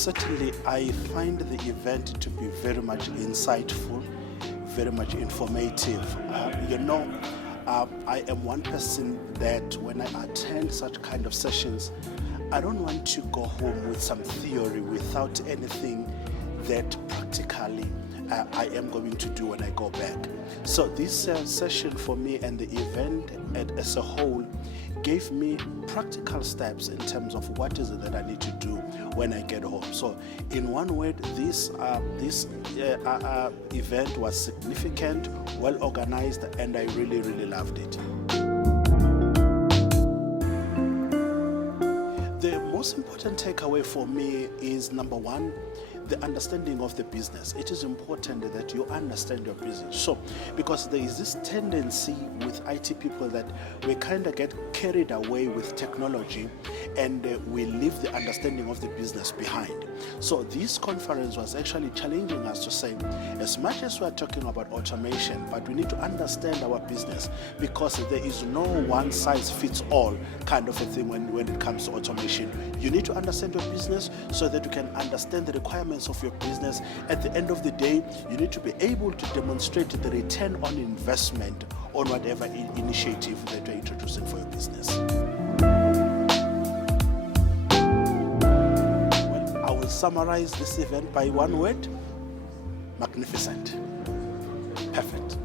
Certainly, I find the event to be very much insightful, very much informative. I am one person that when I attend such kind of sessions, I don't want to go home with some theory without anything that practically I am going to do when I go back. So this session for me and the event as a whole gave me practical steps in terms of what is it that I need to do when I get home. So in one word, this event was significant, well organized, and I really, really loved it. The most important takeaway for me is, number one, the understanding of the business. It is important that you understand your business. So, because there is this tendency with IT people that we kind of get carried away with technology and we leave the understanding of the business behind. So this conference was actually challenging us to say, as much as we are talking about automation, but we need to understand our business, because there is no one size fits all kind of a thing when it comes to automation. You need to understand your business so that you can understand the requirements of your business. At the end of the day, you need to be able to demonstrate the return on investment on whatever initiative that you're introducing for your business. Well, I will summarize this event by one word: magnificent. Perfect.